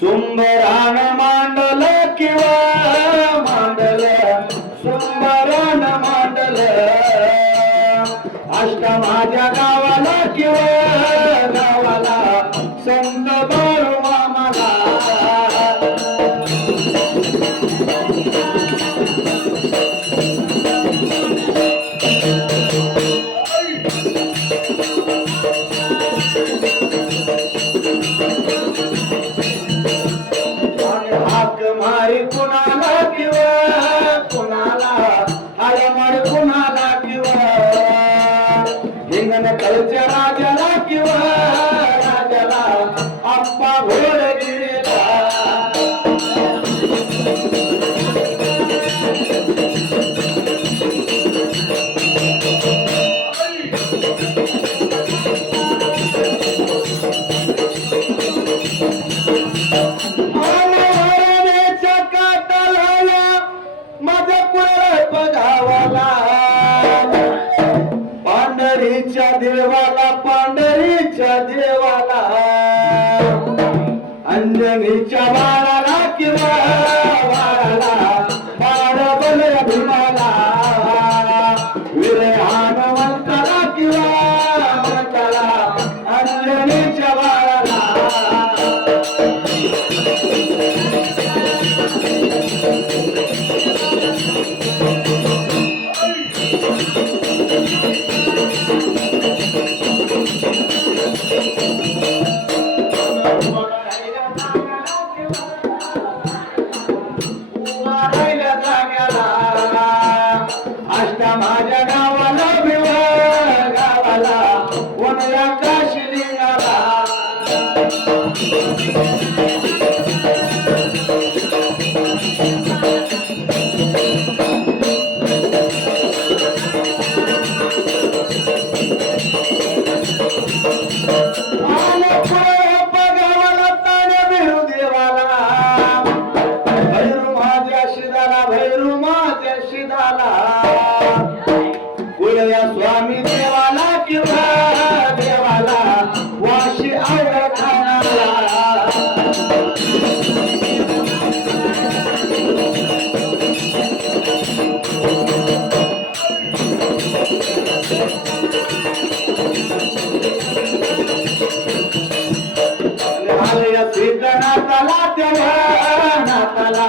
सुंदरान मांडल किंवा मांडल सुंदरान मांडल अष्ट माझ्या गावाला किंवा गावाला संत बाळू मामाला हाक मारी कुणाला किंवा कुणाला हाय मारी कुणाला किंवा हिंगण कळच्या राजाला किंवा राजाला आप्पा घोडगिरीला पांढरीच्या देवाला पांढरीच्या देवाला अंजनीच्या बाळाला किंवा बाळाला बाळ बल भीमाला वीर हनुमंताला किंवा मंताला अंजनीच्या बाळाला माझ्या गावाला बिवा गावाला वनया काशी लिंगाला गावाला ताण्या भैरू देवाला भैरू माझ्या शिदाला भैरू माझ्या शिदाला या स्वामी देवाला किंवा देवाला वाशी आवडखानाला सिद्धनाथाला तेव्हा नाथाला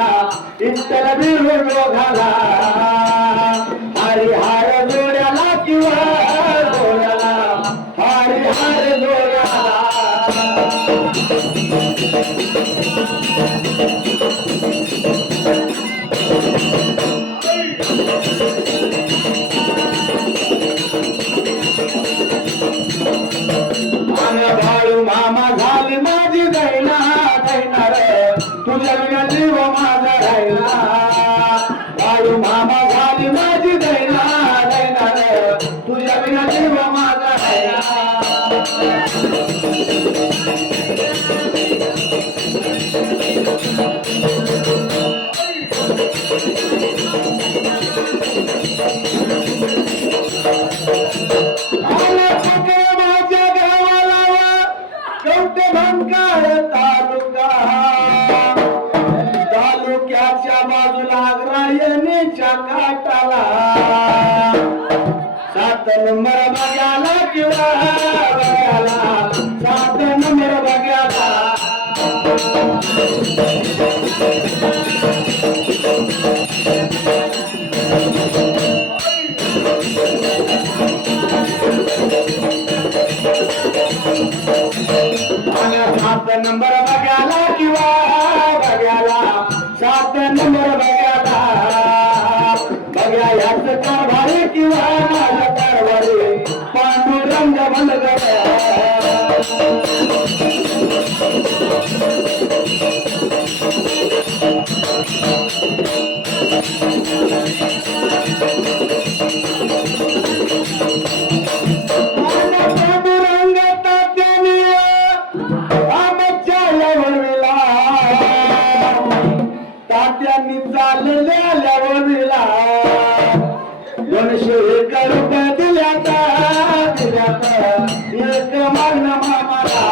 इष्टला बिरू रोगाला हरी हार जोड्याला किंवा जोड्याला हरी हार जोड्याला बाळू मामा झाली माझी दैना दैना रे तुझ्या विना जीव माझा राहिला बाळू मामा झाली माझी दैना दैना रे तुझ्या विना जीव माझा राहिला तालुक्याच्या बाजूला अग्रायणीच्या काटाला 7 नंबर बघायला किंवा बघायला 7 नंबर बघायला सात नंबर बघायला किंवा बघायला 7 नंबर बघायला बघ्या याच कारभारी किंवा माझा कारभारी पांडुरंग मनगर तात्यांनी चालल्या लवणीला 201 रुपये दिल्यात एक मागणं मामाला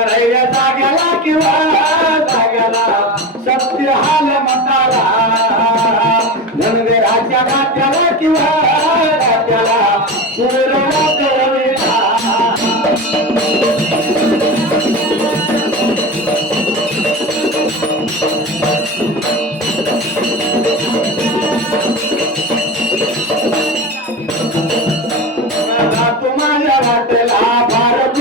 राहिल्या जाग्याला किंवा जाग्याला सत्य हाल मताला धनगराच्या नात्याला किंवा नात्याला पूर्ण करविला तुम्हाला वाटला भारत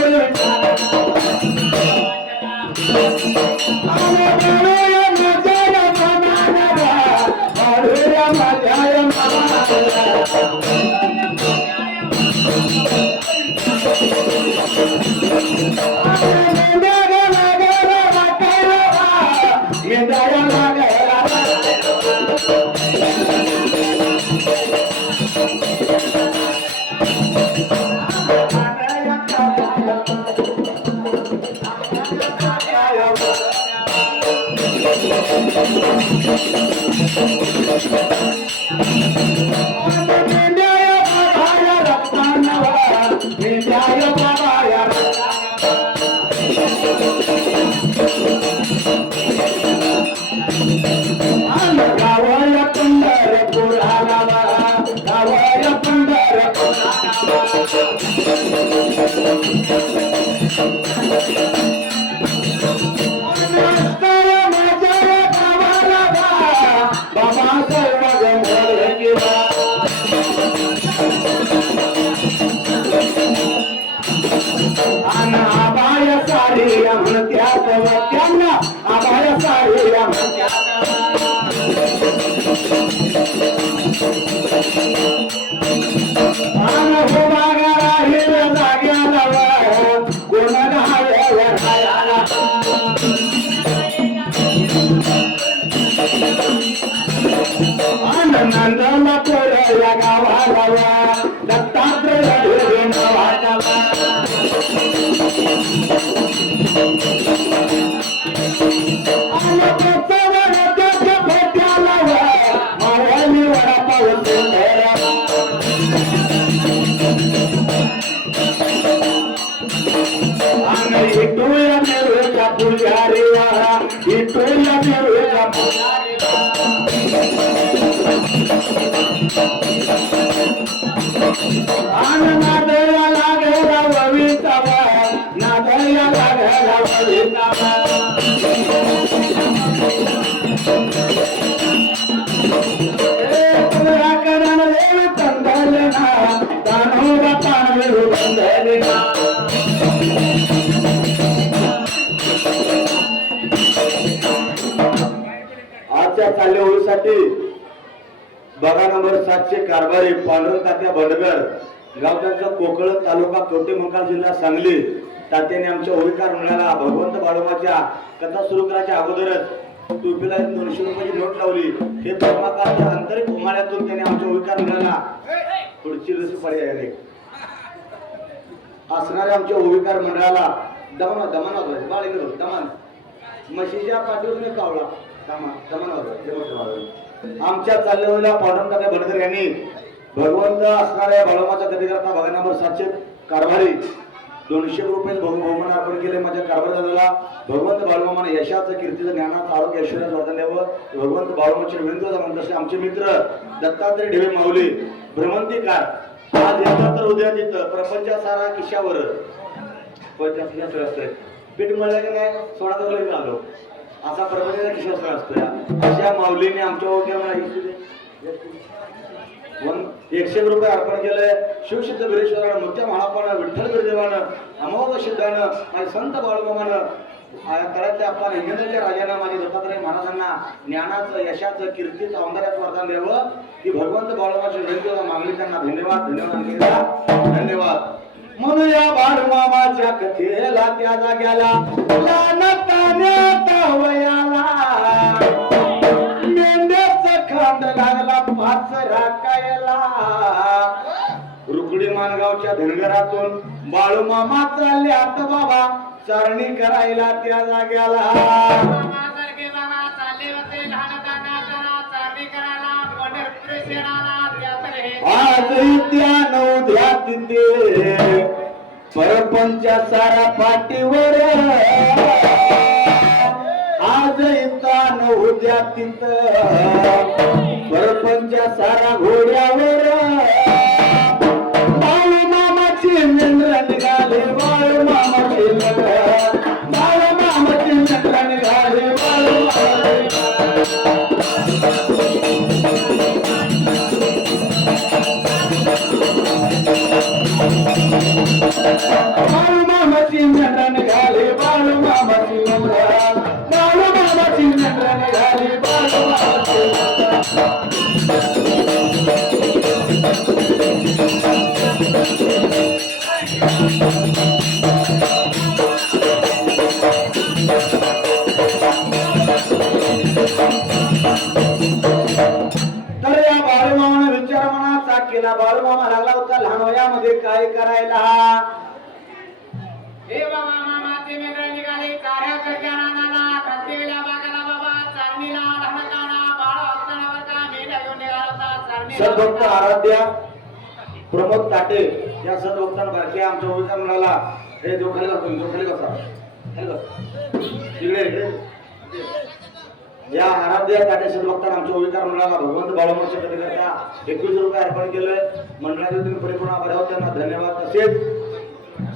आबाया साडी म्हणत्यात त्यांना आबाया साडी म्हणत्यात नंदला पोरया गावाला दत्तात्रय नावाला पुजारी नादया लागला वविता नादया लागला वविता आजच्या चालल्या ओळीसाठी बघा नंबर 7चे कारभारी पांडुरंग तात्या बंडगर गाव त्यांचा कोकळ तालुका कवठेमहांकाळ जिल्हा सांगली तात्याने आमच्या ओळीकार मुलाला भगवंत बाळोमाच्या कथा सुरू करायच्या अगोदरच टोपीला 200 रुपयाची नोट लावली हे धर्माकाळच्या आंतरिक उमाळ्यातून त्याने आमच्या ओळीकार मुलाला पुढची रस पर्याय असणाऱ्या आमच्या ओळीकार मंडळाला दमन दमन म्हशीच्या पाठीवरून कावळा आमच्या चाललेल्या पांडुरंग तात्या बंडगर यांनी भगवंत असणाऱ्या बाळोमाच्या कथेकरता भाग नंबर 7चे कारभारी 200 रुपये बहुमान अर्पण केले माझ्या कारभार दादाला भगवंत बाळोमाने यशाचं कीर्तीचं ज्ञानाचं आरोग्य ऐश्वर्याचं वर्धन द्यावं भगवंत बाळोमाचे विनंती तसे आमचे मित्र दत्तात्रय ढेवे माऊली भ्रमंतीकार आज येतात तर उद्या तिथं प्रपंच सारा किशावर असते पीठ मळलं की नाही सोळा लगेच आलो असा परभणीचा किशोर असतो या अशा माऊलीने आमच्या ओळख्या मला 100 रुपये अर्पण केलंय शिवसिद्ध वीरेश्वरानं मुत्या महापानं विठ्ठल बिरदेवानं अमोघ सिद्धानं आणि संत बाळूमामानं तळ्यातल्या आपल्या हिंगण्याच्या राजानं माझे दत्तात्रय महाराजांना ज्ञानाचं यशाचं कीर्तीचं सौंदर्याचं वरदान द्यावं की भगवंत बाळूमाची विनंतीला मागणी त्यांना धन्यवाद धन्यवाद धन्यवाद म्हणूया बाळूमामाच्या कथेला त्या जाग्याला लहानपणाच्या वयाला मेंढ्याचा खांद लागला पाचरा कायला रुकडी मानगावच्या धनगरातून बाळूमामा चालले आता बाबा चारणी करायला त्या जाग्याला आज त्या नवध्या तिथे परपंचा सारा पाठीवर आज इता नवध्या तिथं परपंचा सारा घोड्यावर बाळूमामाची मेंढर निघाले बाळूमामाची मेंढर बाळूमामाची मेंढर निघाले बाळूमामाची मेंढर निघाले बाळूमामाची मेंढर बाळूमामाची मेंढर निघाले बाळूमामाची तर या बाळूमामाने विचार मनाचा केला बाळूमामा लागला होता लहान वयामध्ये काय करायला हे बाबा मामाचे मेंढर निघाले कार्या करण्याला प्रत्येकला बागाला बाबा चारणीला लहानकाना बाळ असताना का मेंढ्या घेऊन निघाला होता चारणी सद्भक्त आराध्या प्रमोद ताटे या सद्भक्तांसारखे आमच्या ओळखा म्हणाला हे जो खाली बसा जो खाली बसा खाली बसा इकडे या आराध्या ताटे सद्भक्तांना आमच्या ओळखा म्हणाला भगवंत बाळूमामाच्या कथेकरता 21 रुपये अर्पण केलंय मंडळाचे तुम्ही परिपूर्ण आभार आहोत त्यांना धन्यवाद तसेच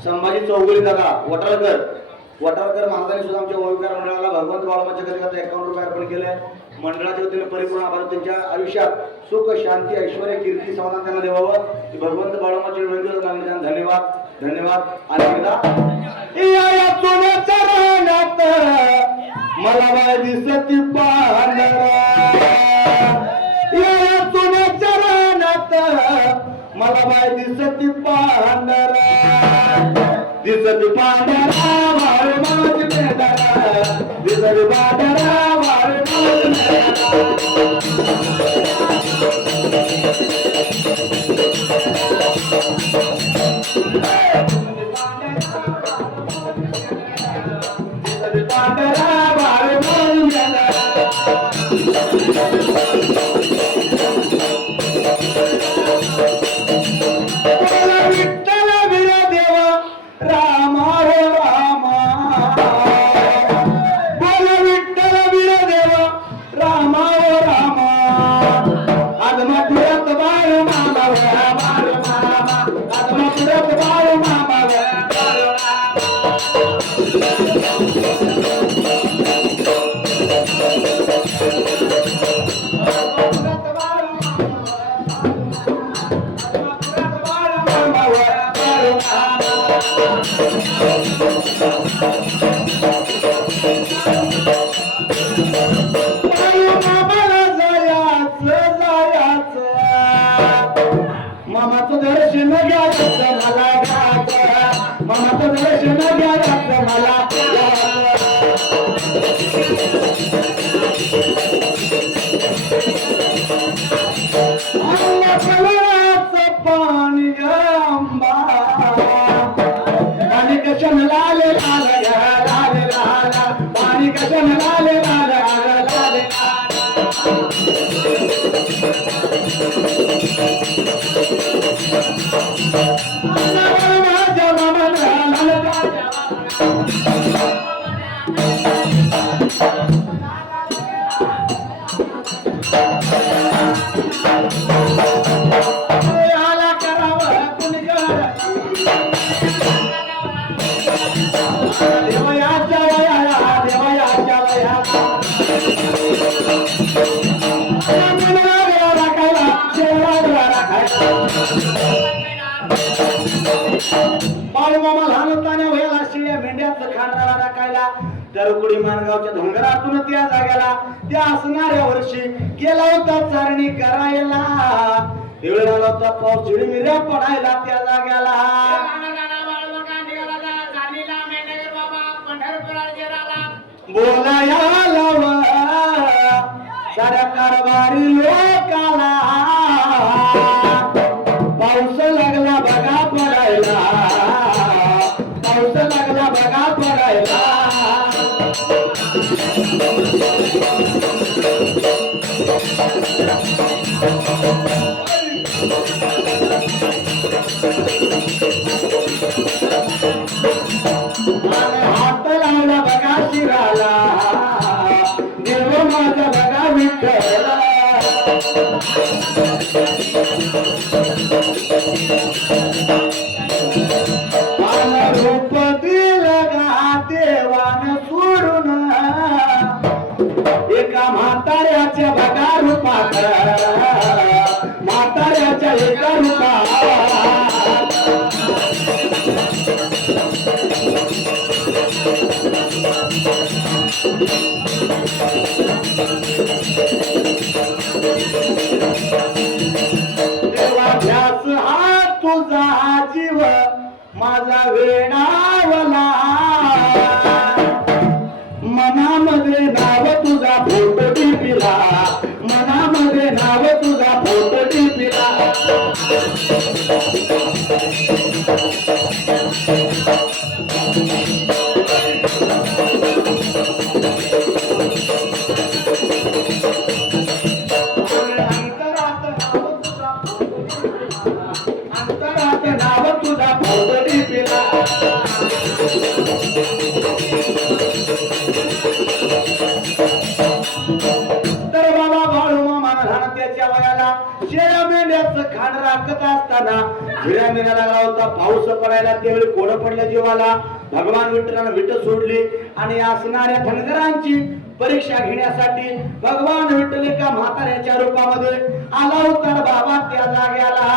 संभाजी चौगुले दादा वटारकर महाराजांनी सुद्धा आमच्या ओळखीकार मंडळाला भगवंत बाळूमामाच्या कथेकरता 51 रुपये अर्पण केले मंडळाच्या वतीने परिपूर्ण आभार त्यांच्या आयुष्यात सुख शांती ऐश्वर्य कीर्ती समाधान त्यांना देवावं की भगवंत बाळूमामाच्या विनंतीला मागणी धन्यवाद धन्यवाद आणि एकदा या सोन्याच्या रानात मला बाय दिसती पांढरा या सोन्याच्या रानात मला बाय दिसती पांढरा दिसती पांढरा बाळूमामाची मेंढरा दिसती पांढरा बाळूमामाची विठ्ठल वीरदेवा रामा हो रामा बोल विठ्ठल वीरदेवा रामा हो रामा आज मथुरात बाळूमामा बाळूमामा आज मथुरात बाळूमामा मामाचं दर्शन घ्यायचं मला घ्यायचं मामाचं दर्शन घ्यायचं मला पाणी गंबा पाणी कशन लाल लाल लाल लाल पाणी कशन लाल लाल लाल देवया करुकुडी मानगावच्या धनगरातून त्या जाग्याला त्या असणाऱ्या वर्षी गेला होता चारणी करायला. वेळ आला होता पाऊस झिडमिऱ्या पडायला त्या जाग्याला. बोलाया लावा साऱ्या कारभारी लोकाला. पाऊस लागला बघा पडायला, पाऊस लागला बघा पडायला. हात लावला बघा शिराला, देव माझा बघा विठ्ठला. रूप दिलं गा देवान सोडून एका म्हाताऱ्याच्या बघा रूपात, म्हाताऱ्याच्या एका रूपात. देवाभ्यास हा तुझा जीव माझा वेणावला. मनामध्ये नाव तुझा फोटो टिपिला, मनामध्ये नाव तुझा फोटो टिपिला. अंतरात नाव तुझा फोटो टिपिला. तर बाबा बाळू मामा त्याच्या वयाला शेळ्या मेंढ्याचं खाण राखत असताना हिऱ्या मेंढ्या लागला होता पाऊस पडायला. त्यावेळी कोडं पडलं जीवाला. भगवान विठ्ठलानं विठ सोडली आणि असणाऱ्या धनगरांची परीक्षा घेण्यासाठी भगवान विठ्ठल एका म्हाताऱ्याच्या रूपामध्ये आला होता बाबा त्या जाग्याला.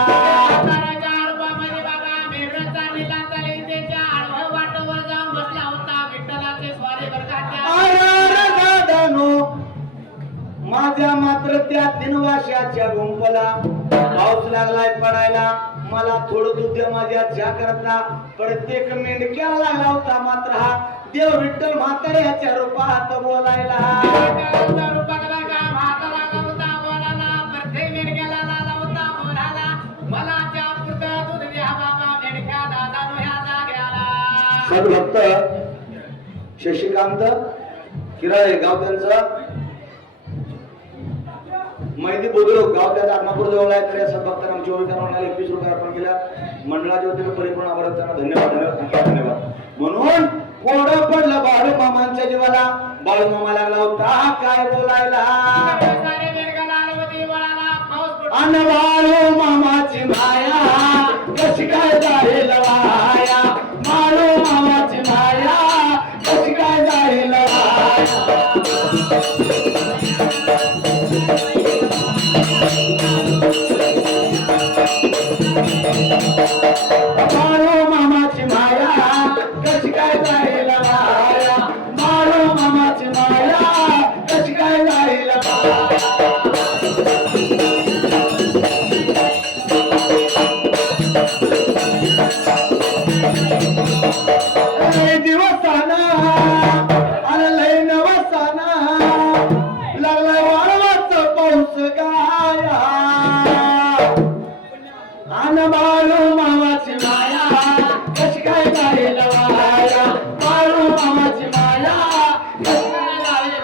माझ्या मात्र त्या 3 वर्षाच्या गुंपला पाऊस लागलाय पडायला. मला थोडं दूध द्या माझ्या चहा करता. प्रत्येक मेंढक्याला लागला होता मात्र हा देव विठ्ठल म्हाताऱ्याच्या रूपात बोलायला. सद्भक्त शशिकांत किराळे गाव त्यांचं मैदी बुद्रुक गाव त्याचा आत्मापूर जवळ आहे. तर या सद्भक्तांना आमच्या ओळखीला 21 रुपये अर्पण केल्या. मंडळाच्या वतीने परिपूर्ण आभार त्यांना धन्यवाद धन्यवाद धन्यवाद. म्हणून कोडं पडलं बाळू मामांच्या जीवाला. बाळू मामा लागला होता काय बोलायला. अन बाळू मामाची माया कशी काय जाईल वाया, बाळू मामाची माया कशी काय जाईल वाया. बाळू मामाची माया कशी काय जाईल वाया, बाळू मामाची माया कशी काय जाईल वाया. लय दिवसाना आणि लय नवसाना लागला वाळवाचा पाऊस गाया. अन बाळू मामाची माया कशी काय जाईल वाया, बाळू मामाची माया कशी काय जाईल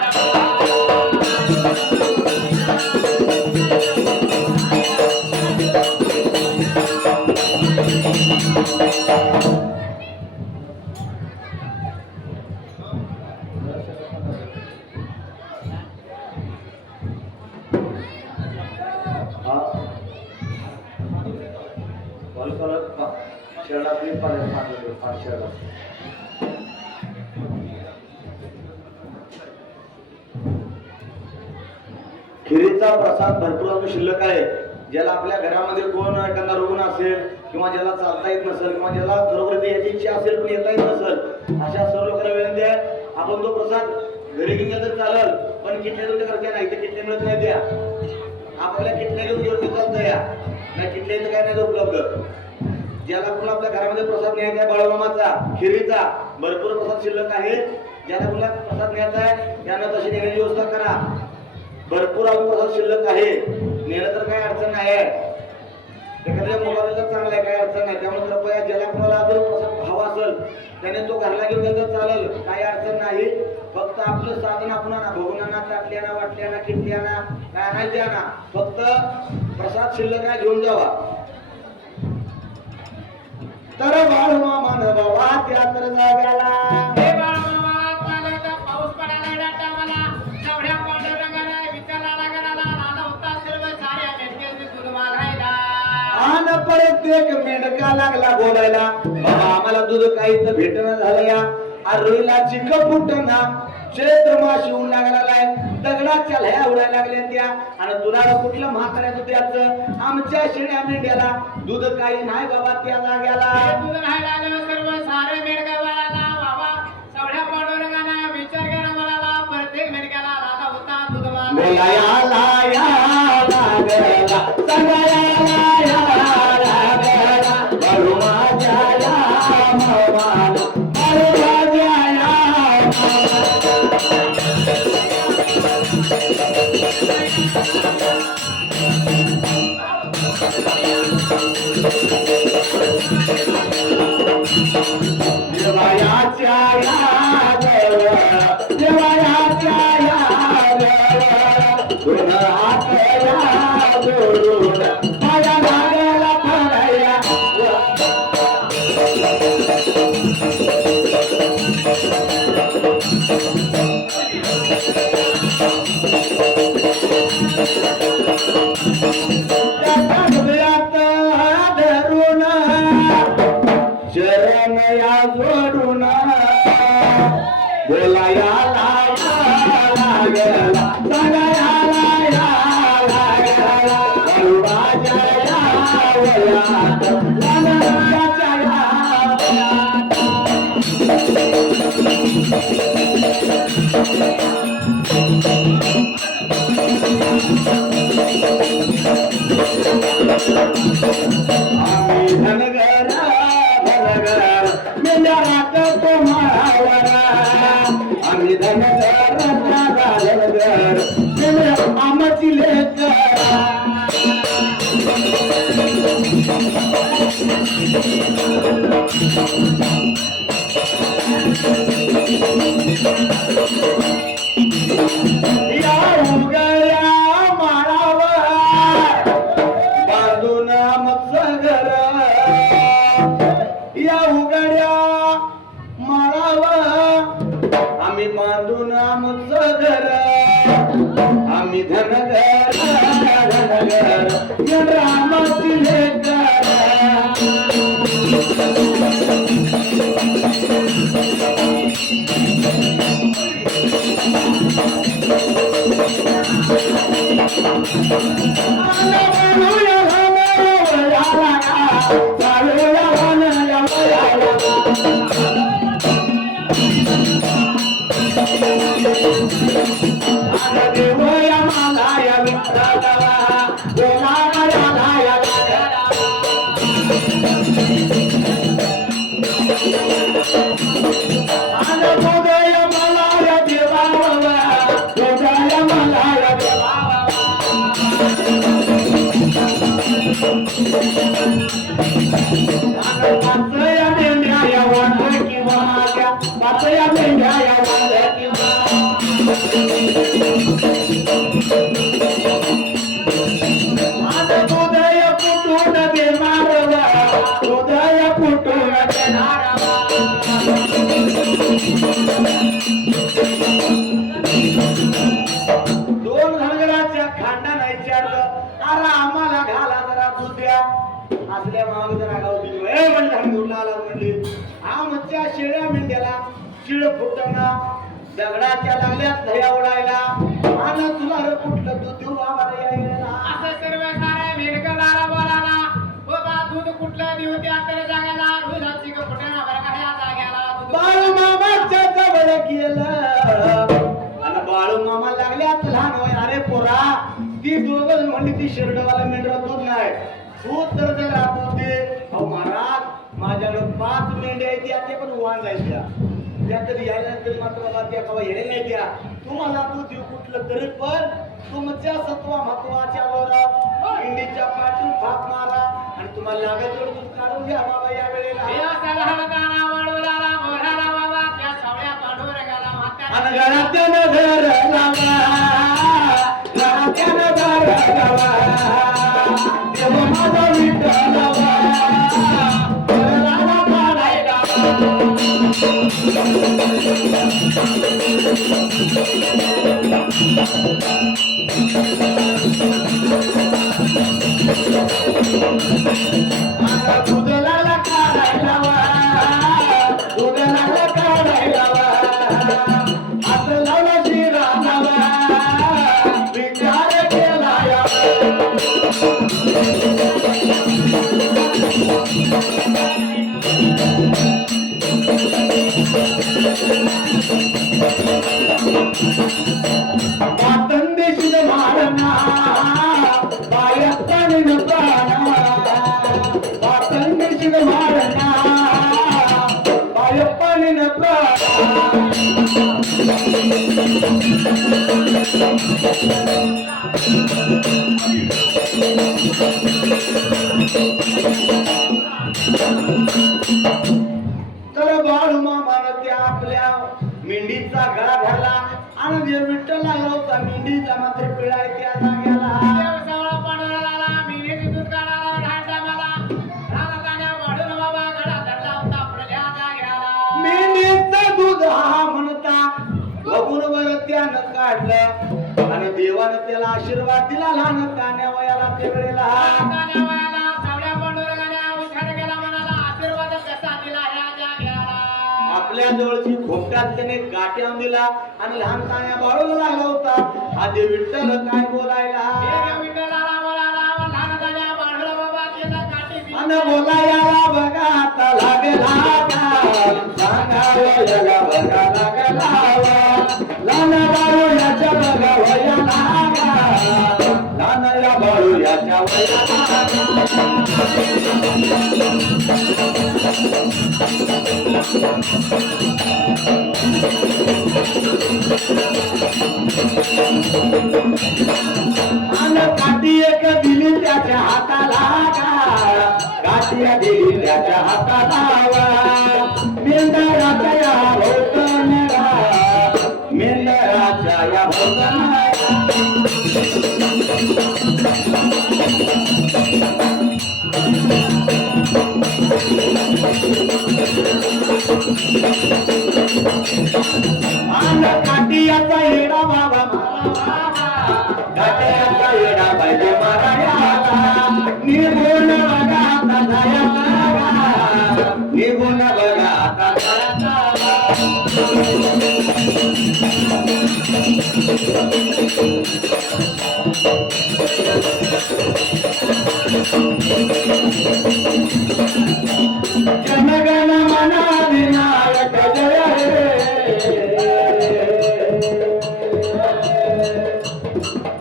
खिरीचा प्रसाद भरपूर अजून शिल्लक आहे. ज्याला आपल्या घरामध्ये कोण एखादा रुग्ण असेल किंवा ज्याला चालता येत नसेल किंवा ज्याला खरोखर याची इच्छा असेल पण येता येत नसेल अशा सर्व लोकांना विनंती आहे आपण तो प्रसाद घरी घेऊन तर चालेल, पण किटल्या तुमच्या घरच्या नाही तर किटल्या मिळत नाही त्या. आपल्याला किटल्या घेऊन चालतं या नाही, किटल्या इथं काय नाही उपलब्ध. ज्याला कोण आपल्या घरामध्ये प्रसाद न्यायचा आहे बाळूमामाचा खिरीचा भरपूर प्रसाद शिल्लक आहे, ज्याला कोणाला प्रसाद न्यायचा आहे त्यानं तशी नेण्याची व्यवस्था करा. भरपूर आपण प्रसाद शिल्लक आहे, नेलं तर काही अडचण नाही आहे. एखाद्या मुलाला तर चांगला आहे, काही अडचण नाही. त्यामुळे कृपया ज्याला कोणाला अजून प्रसाद हवा असेल त्याने तो घरला घेऊन गेला तर चालेल, काही अडचण नाही. फक्त आपलं साधन आपण आणा, भगुनांना ताटल्याना वाटल्याना किटल्याना काय आणायचे आणा, फक्त प्रसाद शिल्लक आहे घेऊन जावा. तर बाळूमामान बाबा त्या तर जाग्याला हे बाळमामा चालत पाऊस पडायला डाटा मला तेवढ्या पांडुरंगाने विचारला लागला नाना होता सर्व साऱ्या मेंढ्याचे दूध मागायला. आन परत एक मेंढका लागला बोलायला, बाबा आम्हाला दूध काहीच भेटणं झालं या. आरोईला चिक फुटना चैत्र मास येऊन लागलाय, दगडाच्या लया उडायला लागल्या त्या. आणि तुला कुठलं म्हाताऱ्याचं त्याचं आमच्या शेळ्या मेंढ्याला दूध काही नाही बाबा त्या जाग्याला. हे दूध नाही लागलं सर्व सारे मेंढका बाळाला बाबा तेवढ्या पांडुरंगाने विचार करा मला प्रत्येक मेंढक्याला नाना होता दूध मागायला. बोलायाला या लागला सगळ्याला या लागला, बाळूमाच्या या मामाला, बाळूमाच्या या देवायाच्या यादव, देवायाच्या यादव, दोन हात या जोडून माझ्या मागेला फळया. धरून शरण या जोडून बोलायाला लागला सगळ्याला या लागला, बाळूमाच्या या वयात, नानाच्या या वयात. आम्ही धनगर धनगर मेंढ्या राखतो माळावर, आम्ही धनगर धनगर मेंढ्या आमची लेकर. या उगळ्या माळावर बांधून आमचं घर, या उघड्या माळावर आम्ही बांधून आमचं घर, आम्ही धनगर धनगर रामाची लेकर. दोन घनगराच्या खांडा नाही चारलं, अरे आम्हाला घाला जरा दूध द्या. असल्या मागे जरा गावती म्हणून आला म्हणली, आमच्या शेळ्या मेंढ्याला शिळ फुटणा दगडाच्या लागल्या दह्या उडायला, आणि तुला रे कुठलं दूध देऊ आम्हाला यायला. असं सर्व साऱ्या मेंढकाला बोलाला बाबा दूध कुठलं देऊ त्या तर जागाला दुधाची फुटणा बरं का या जाग्याला दूध बाळूमामाच्या जवळ गेलं आणि बाळू मामा लागल्यात लहान वय. अरे पोरा ती दोघं म्हणली ती शिरडवाला मेंढरा दूध नाही दूध तर राहत होते. अहो महाराज माझ्याकडे 5 मेंढ्या आहेत त्या पण वाण जायच्या त्या कधी यायला तरी मात्र बाबा त्या कवा येणे नाही त्या. तुम्हाला दूध देऊ कुठलं तरी पण तुमच्या सत्वा महत्वाच्या वरात इंडीच्या पाठून भाग मारा आणि तुम्हाला लागत तेवढं दूध काढून घ्या बाबा या वेळेला. आणि घरात्यानं घर लावा घरात्यानं घर लावा देव माझा विठ्ठल लावा घराला काढायला दुधला काढायला दुधला काढायला हात लावला शिरा लावा विचार केला वातंदेशील मारणा बायत्तानीन प्राणा वातंदेशील मारणा बायप्पानीन प्राणा तर बाळू मामानं त्या आपल्या मेंढीचा गळा धरला आणि जे विठ्ठल लागला होता मेंढीचा मात्र पिळा त्या जाग्याला मेंढीचं दूध हा म्हणता बघून वर त्यानं काढलं आणि देवानं त्याला आशीर्वाद दिला लहान कान्या वयाला त्या वेळेला. आपल्या जवळची खोपट्यात त्याने गाठ्यावर दिला आणि लहान कान्या बाळूला लागला होता. हा देव विठ्ठल काय बोलायला आणि बोलायला बघा आता लागला सांगावं जगा बघा लागला लहान बाळू याच्या बघा वया लहान या बाळू याच्या वया आणि काठी एक दिली त्याच्या हाताला काठीया दिली त्याच्या हाताला मेंढराच्या या भोवताना मेंढराच्या या भोवताना काठीयाचा येडा बाबा काठीयाचा येडा पाहिजे मारायला निघून बघा आता जाया निघून बघा आता जनगण मना विनायक जय हे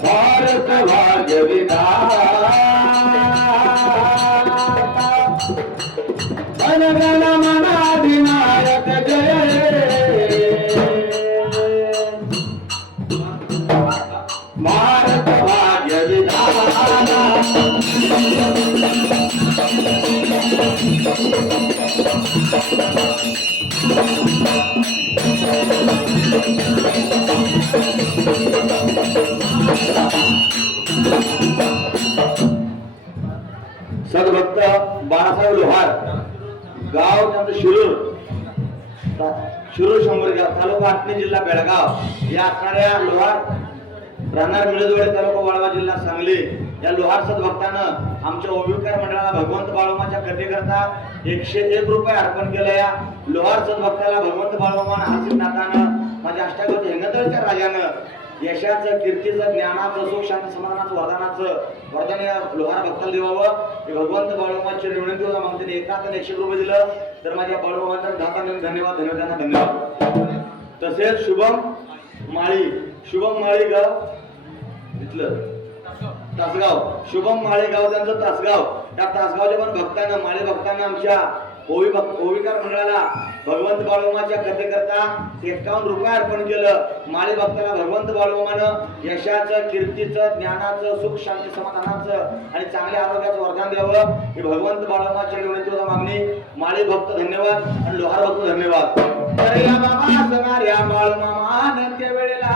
भारत भाग्य विधाता जनगण मना विनायक जय भारत भाग्य विधाता सद्भक्त बाळासाहेब लोहार गाव त्यांचं शिरूर शिरूर तालुका आटणे जिल्हा बेळगाव या असणाऱ्या लोहार राहणार मिळजवळ तालुका वाळवा जिल्हा सांगली या लोहार सद्भक्तानं आमच्या ओबीकर मंडळाला भगवंत बाळूमाच्या कथेकरता 101 रुपये अर्पण केलं. या लोहार सद्भक्ताला भगवंत बाळूमान हरसिंहनाथानं माझ्या अष्टागावच्या हिंगतळच्या राजानं यशाचं कीर्तीचं ज्ञानाचं सुख शांती समाधानाचं वरदान या लोहार भक्ताला देवावं हे भगवंत बाळूमाची विनंती होता. मग त्याने एकाच 101 रुपये दिलं तर माझ्या बाळूमामांचा धन्यवाद धन्यवाद धन्यवाद. तसेच शुभम माळी गाव इथलं तासगाव, शुभम माळेगाव त्यांचं तासगाव. त्या तासगावच्या पण भक्तांना माळी भक्तांना आमच्या ओविकार मंडळाला भगवंत बाळूमाच्या कथेकरता 51 रुपये अर्पण केलं. माळी भक्ताला भगवंत बाळूमानं यशाचं, कीर्तीचं, ज्ञानाचं, सुख शांती समाधानाचं आणि चांगल्या आरोग्याचं वरदान द्यावं ही भगवंत बाळूमाच्या विनंती मागणी. माळी भक्त धन्यवाद आणि लोहार भक्त धन्यवाद. अरे या बाबा सणाऱ्या बाळूमामान त्या वेळेला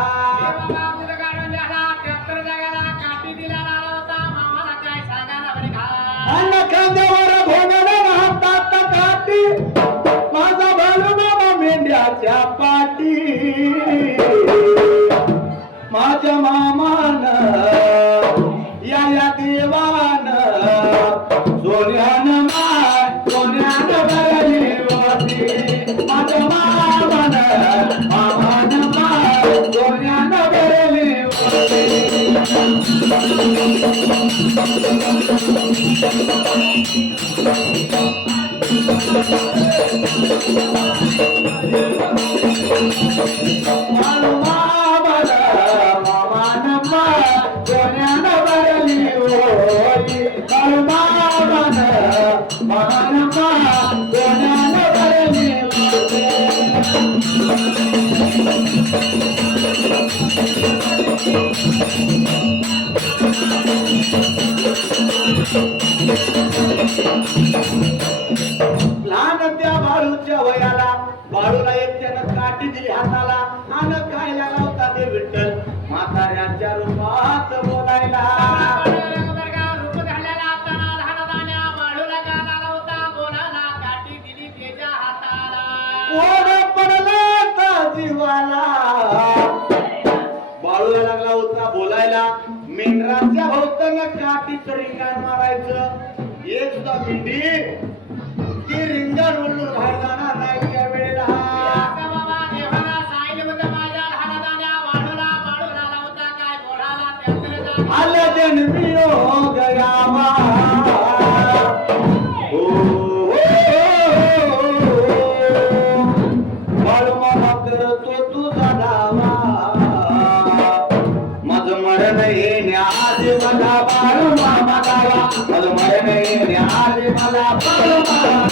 अन्न खांद्यावर भोगाला राहतात काठी, माझा बाळूमामा मेंढ्याच्या पाठी. माझ्या मामान या देवान सोन्यान भरली होती. माझ्या मामान सोन्यान भरली होती. लहान त्या बाळूच्या वयाला बाळूला एक त्यानं काठी दिली हाताला आणि खायला लावता ते विठ्ठल म्हाताऱ्याच्या रूपात बोलायला. जीवाला बाळूला लागला होता बोलायला. मेंढराच्या भोवताना काठीच रिंगाण मारायचं. एक सुद्धा मेंढी ती रिंगण उडून बाहेर जाणार नाही त्या वेळेला. आल्या जन्मी योग यावा बाळूमामा करतो तुझा दावा. माझं मरण येण्याआधी मला बाळूमामा गावा. माझं मरण येण्याआधी मला बाळूमामा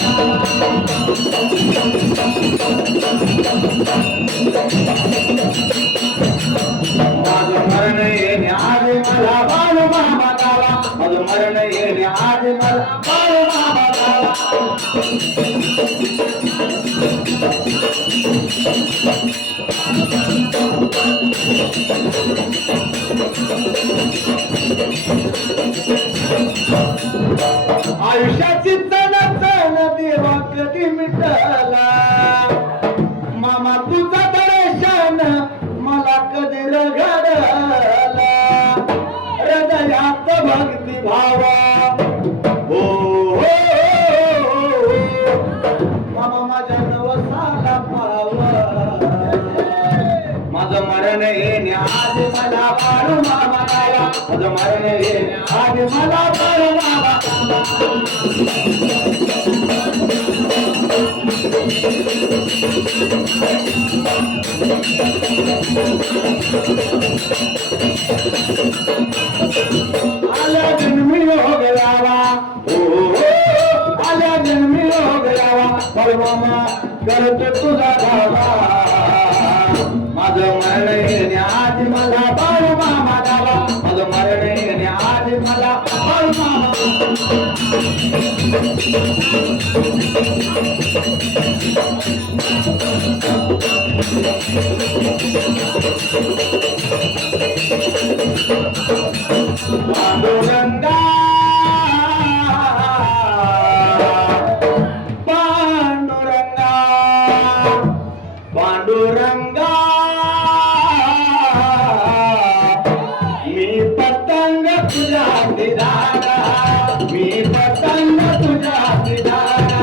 माझं मरण येण्याआधी मला बाळूमामा गावा. माझं मरण येण्याआधी मला बाळूमामा गावा. आयुष्याची चण देवा कधी मिटला. मामा तुझा दर्शन मला कधी रगडला. हृदयात भक्ती भावा हो मामा माझ्या नवसाला पावा. माझं मरण येण्याआधी मला बाळूमामा गावा. माझं मरण येण्याआधी मला बाळूमामा गावा. आल्या जन्मी योग यावा आल्या जन्मी योग यावा. बाळूमामा करतो तुझा धावा. माझं मरण येण्याआधी मला बाळूमामा गावा. माझं मरण येण्याआधी मला बाळूमामा. पांडुरंगा पांडुरंगा पांडुरंगा मी पतंग तुझ्या दिदारा. मी पतंग तुझ्या दिदारा.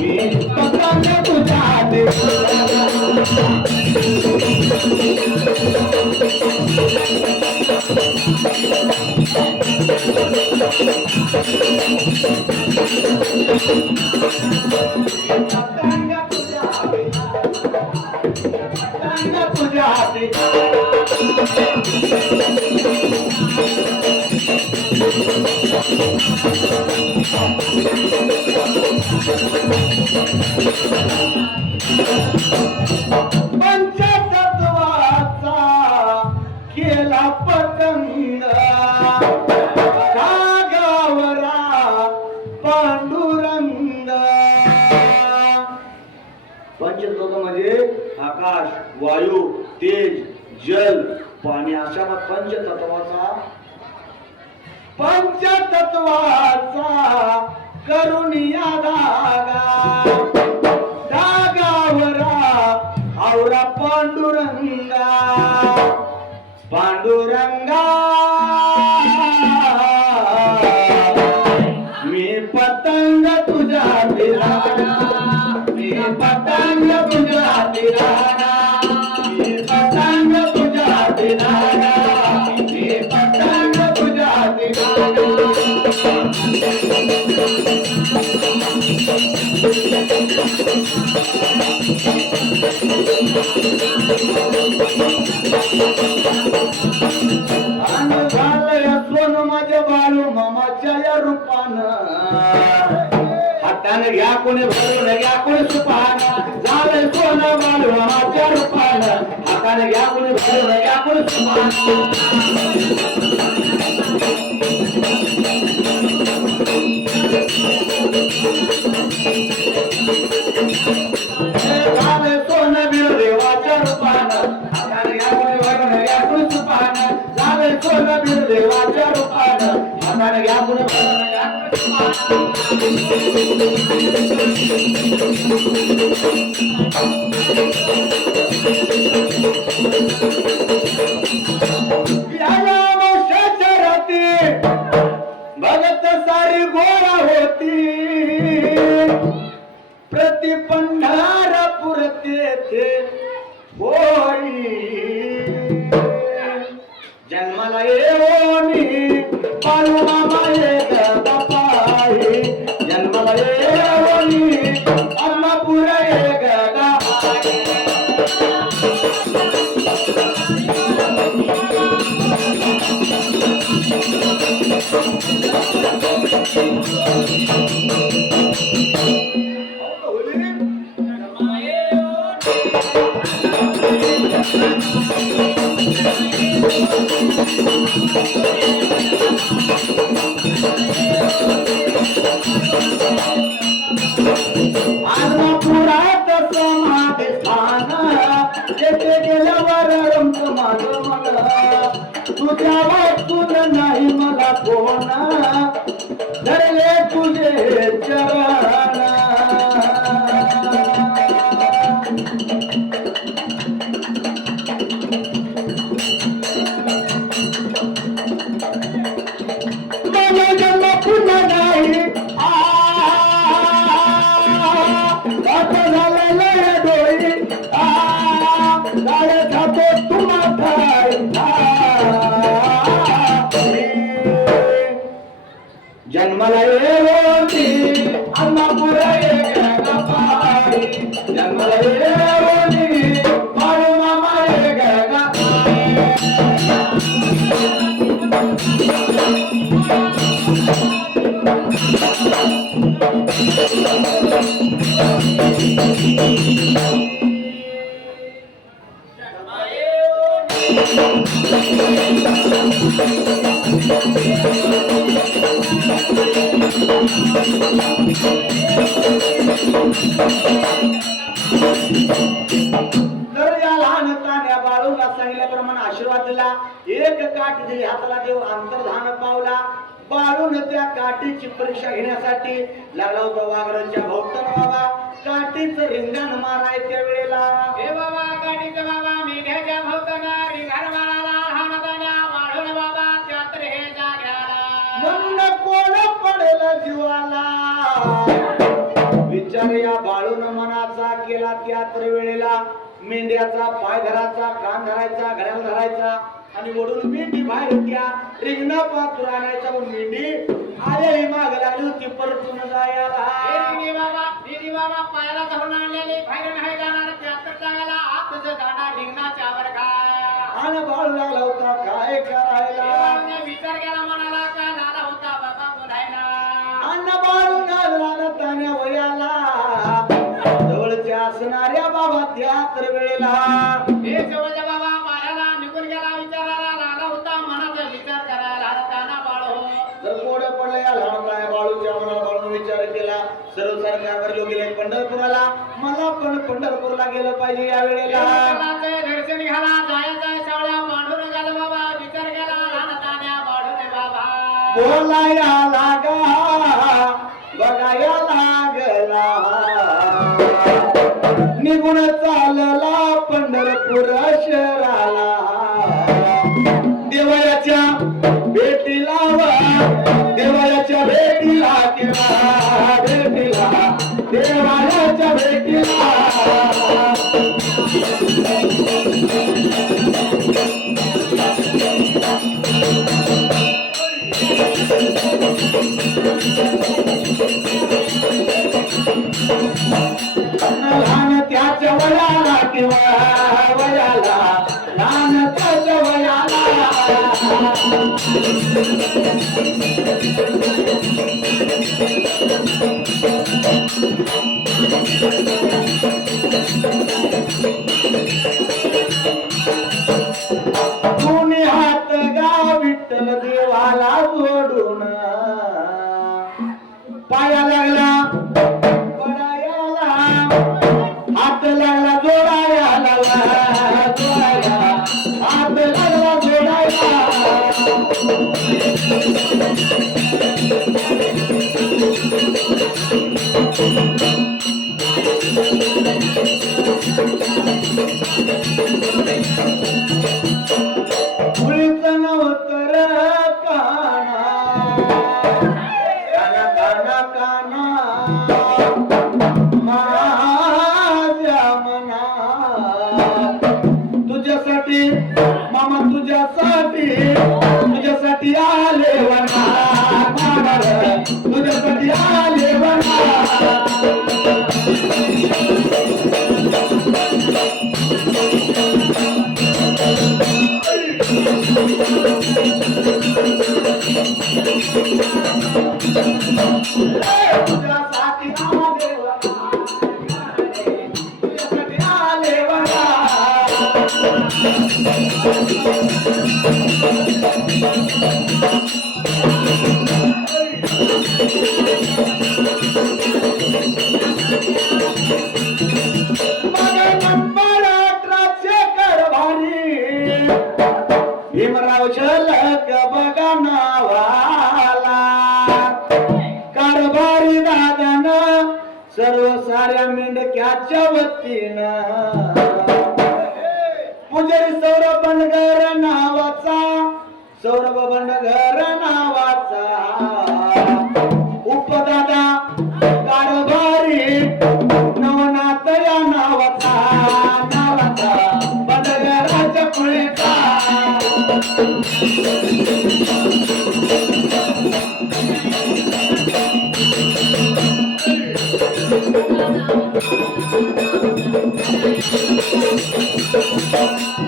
मी पतंग तुझ्या दिदारा. पंचतत्वाचा केला पतंग गावरा पांडुरंग. पंचतत्व म्हणजे आकाश, वायू, तेज, जल, पाणी अशा पंचतत्वाचा करुणिया धागावरा आवरा पांडुरंगा. पांडुरंगा मी पतंग तुझ्या फिराना, मी पतंग तुझ्या फिराना, मी पतंग तुझ्या फिराना, मी पतंग तुझ्या फिराना. सोन माझ्या बाळू मामाच्या या रूपानं हाताने घ्या कोणी भरून घ्या कोणी सुपानं. झालंय सोन बाळू मामाच्या रूपानं हाताने घ्या कोणी भरून घ्या कोणी सुपानं. झालंय सोन बिळ देवाच्या रूपानं हाताने घ्या कोणी भरून घ्या कोणी सुपानं. झालंय सोन बिळ देवाच्या रूपानं हाताने घ्या कोणी भरून घ्या कोणी सुपानं. याला मोक्षाच्या राती भगत सारी गोळा होती प्रति पंढरपूर तेथे होई. जन्माला येऊनी बाळू मामा एक बापाई. जन्माला येऊनी अम्मापूर एक गावाई. आत्मापुरात समाधी स्थान येथे गेल्यावर रमत माझं मन. तुझ्या वाचून नाही मला कोण धरले तुझे चरण. मला जन्म पुन्हा नाही आता झालेलं डोळी गाड्या खातो तुम्हा ठाई. जन्माला येऊनी अण्णापूर एक गावाई. जन्माला येऊनी बाळू मामा एक गावाई. तर या लहान तान्या बाळूला सांगितल्याप्रमाणे आशीर्वाद दिला. एक काठी दिली हाताला देव अंतर्धान पावला. बाळून त्या काठीची परीक्षा घेण्यासाठी लागला होता वाघरांच्या भोवताल. बाबा काठीचं रिंगण माराय त्या वेळेला हे बाबा काठीचं बाबा मेघ्याच्या भोवताना रिंगण मारायला लहान तान्या बाळून बाबा त्यात हे जाग्याला. म्हणून कोण पडेल जीवाला विचार या बाळून मनाचा केला. त्यात्र वेळेला मेंढ्याचा पाय धरायचा, कान धरायचा, घड्याळ धरायचा आणि वडून मेंढी बाहेर त्या रिंगणा पात्र आणायचा. म्हणून मेंढी आले माग लागली होती परतून जायला. दिदी बाबा पायाला धरून आणलेले बाहेर नाही जाणार त्यात जागाला हात जाणार रिंगणाच्या वर काय. आणि बाळू लागला होता काय करायला देवाने विचार केला मनाला का झाला होता बाबा बोलायला अन्न बाळू लागला तान्या वयाला जवळच्या असणाऱ्या बाबा त्या तर वेळेला हे जवळच्या बाबा पाण्याला निघून गेला विचारायला लागला होता मनात विचार करायला ताना बाळो जर कोड पडलं या लहान काय बाळूच्या मनाला बाळून विचार केला सर्व सरकारवर लोक गेले पंढरपुराला मला पण पंढरपूरला गेलं पाहिजे या वेळेला दर्शन घ्यायला जायचं सावळ्या पांडुरंग झालं बाबा विचार केला लहान तान्या बाळूने बाबा बोलाया लागा बघाया लागला निघून चालला पंढरपूर शहराला देवयाच्या भेटीला देवयाच्या भेटीला किंवा भेटीला देवाच्या भेटीला लहान त्याच्या वयाला किंवा वयाला लहान त्याच्या वयाला दोन्ही हात गा विठ्ठल देवाला जोडून पाया लागला पडायाला हात लागला जोडायला जोडायला हात लागला जोडायला मुळीचं नवतर काना काना काना माझ्या मना तुझ्यासाठी मामा तुझ्यासाठी आले वना तुझ्यासाठी आले वना तुझ्यासाठी आले वना तुझ्यासाठी आले वना भीमराव झलक बघा नावाला कारभारी दादान सर्व साऱ्या मेंढक्याच्या वतीनं पुजारी सौरभ बंडगर नावाचा सौरभ बंडगर नावाचा उपदादा कारभारी नवनाथ या नावाचा बंडगराच्या पुळेचा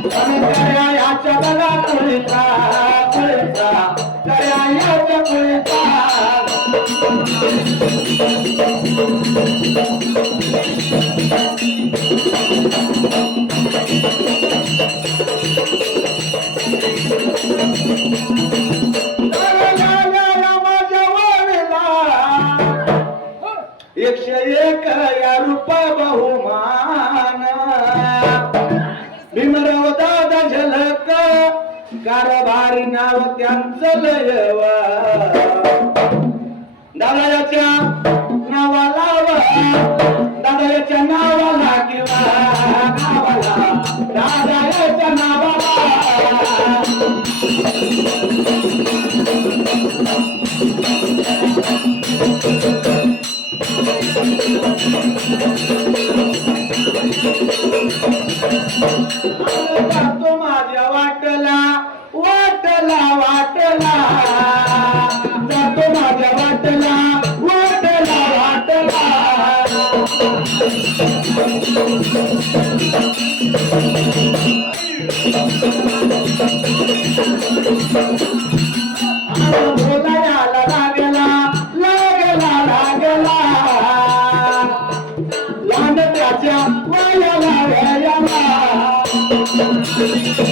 याच्या बघा पुळेचा पुळेचा याच्या पुळेचा ₹101 बहुमान भीमराव दादा झलक कारभारी नाव त्यांचं लयव दादाच्या नावाला दादाच्या नावाला किंवा नावाला दादाच्या नावाला जातो माझ्या वाटला वाटला वाटला जातो माझ्या वाटला वाटला वाटला रे